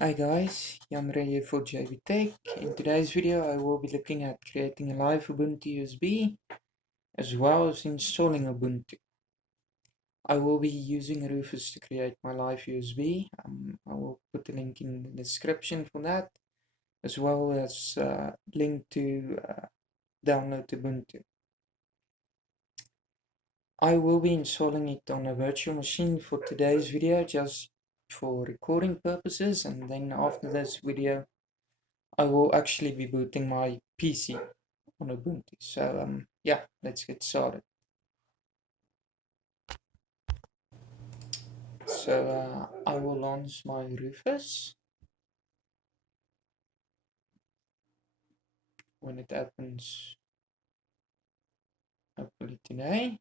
Hi guys, I'm Ray for JB Tech. In today's video I will be looking at creating a live Ubuntu USB as well as installing Ubuntu. I will be using Rufus to create my live USB. I will put a link in the description for that as well as a link to download Ubuntu. I will be installing it on a virtual machine for today's video just for recording purposes, and then after this video I will actually be booting my PC on Ubuntu. So yeah, let's get started. So I will launch my Rufus when it opens, hopefully today.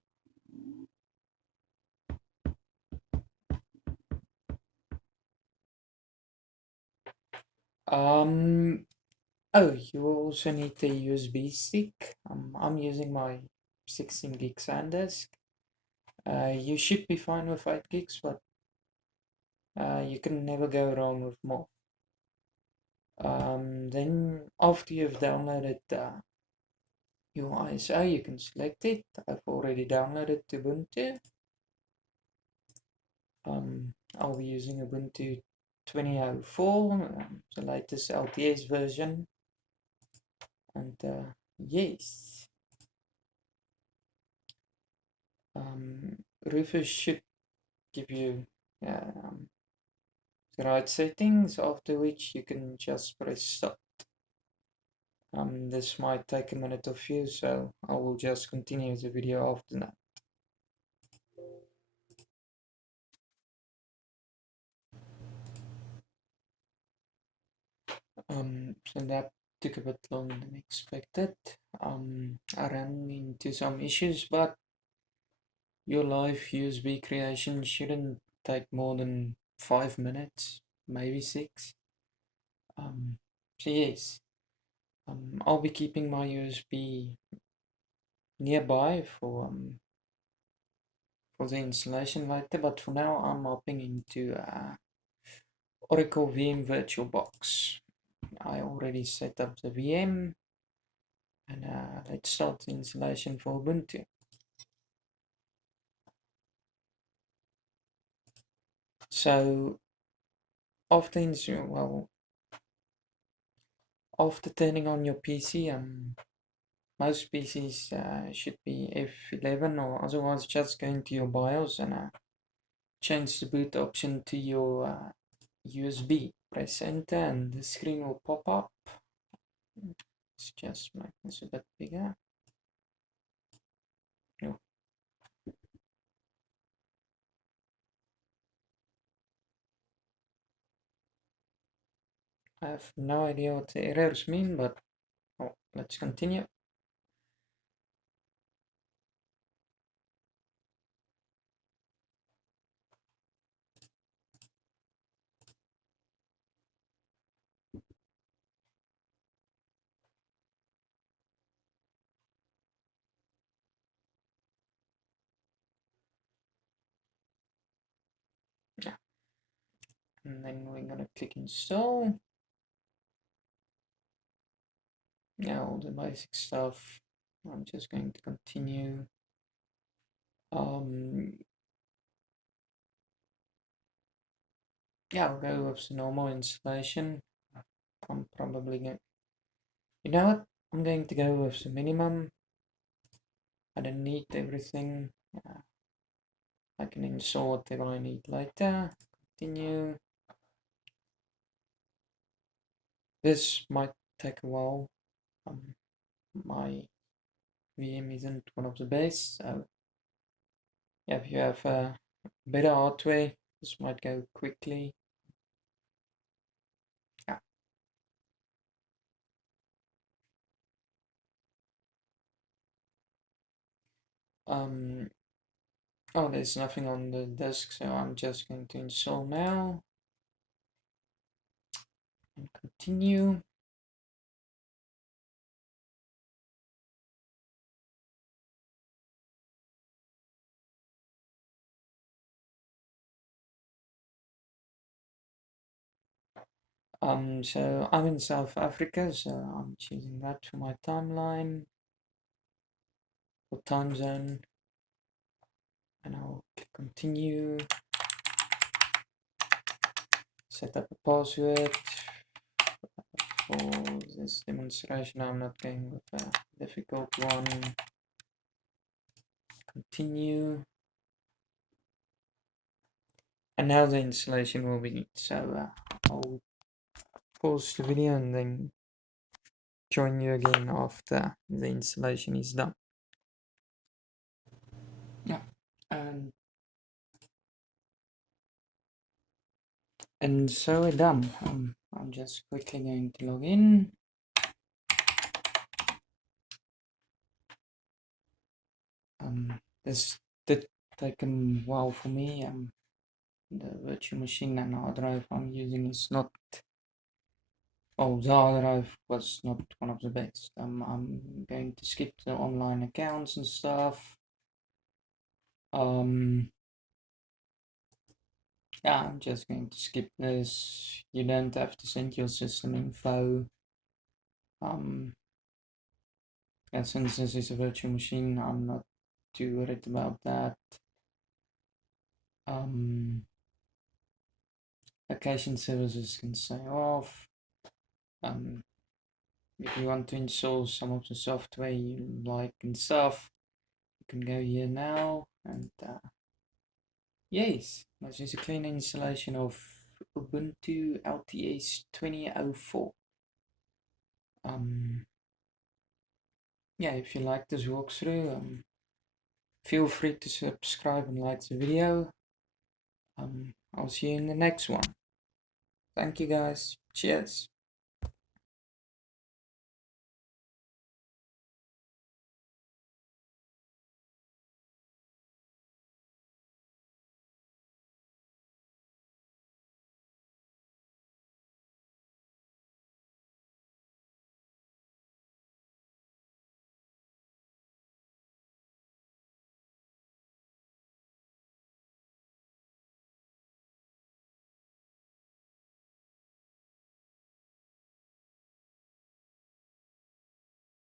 Um, oh, you will also need the USB stick. I'm using my 16 gig SanDisk. You should be fine with 8 gigs, but you can never go wrong with more. Then after you've downloaded your ISO, you can select it. I've already downloaded Ubuntu. I'll be using Ubuntu 20.04, the latest LTS version. And yes, Rufus should give you the right settings, after which you can just press stop. This might take a minute or few, so I will just continue the video after that. So that took a bit longer than expected. I ran into some issues, but your live USB creation shouldn't take more than 5 minutes, maybe six. So yes, I'll be keeping my USB nearby for the installation later, but for now I'm hopping into Oracle VM VirtualBox. I already set up the VM, and let's start the installation for Ubuntu. So after after turning on your PC, most PCs should be F11, or otherwise just go into your BIOS and change the boot option to your USB. Press enter and the screen will pop up. Let's just make this a bit bigger. No. I have no idea what the errors mean, but let's continue. Yeah. And then we're gonna click install. Yeah, all the basic stuff. I'm just going to continue. Um, yeah, I'll go with the normal installation. I'm probably going. You know what? I'm going to go with the minimum. I don't need everything. I can install whatever I need later. Continue. This might take a while. My VM isn't one of the best, so yeah, if you have better hardware, this might go quickly. Yeah. Um, oh, there's nothing on the disk, so I'm just going to install now and continue. So I'm in South Africa, so I'm choosing that for my timeline or time zone, and I'll click continue, set up a password for this demonstration. I'm not going with a difficult one. Continue, and now the installation will begin. So I'll pause the video and then join you again after the installation is done. Yeah, and so we're done. I'm just quickly going to log in. This did take a while for me. The virtual machine and hard drive I'm using is not. Oh, the hard drive was not one of the best. I'm going to skip the online accounts and stuff. Yeah, I'm just going to skip this. You don't have to send your system info. Yeah, since this is a virtual machine, I'm not too worried about that. Location services can stay off. If you want to install some of the software you like and stuff, you can go here now, and yes, this is a clean installation of Ubuntu LTS 20.04. Yeah, if you like this walkthrough, feel free to subscribe and like the video. I'll see you in the next one. Thank you guys. Cheers.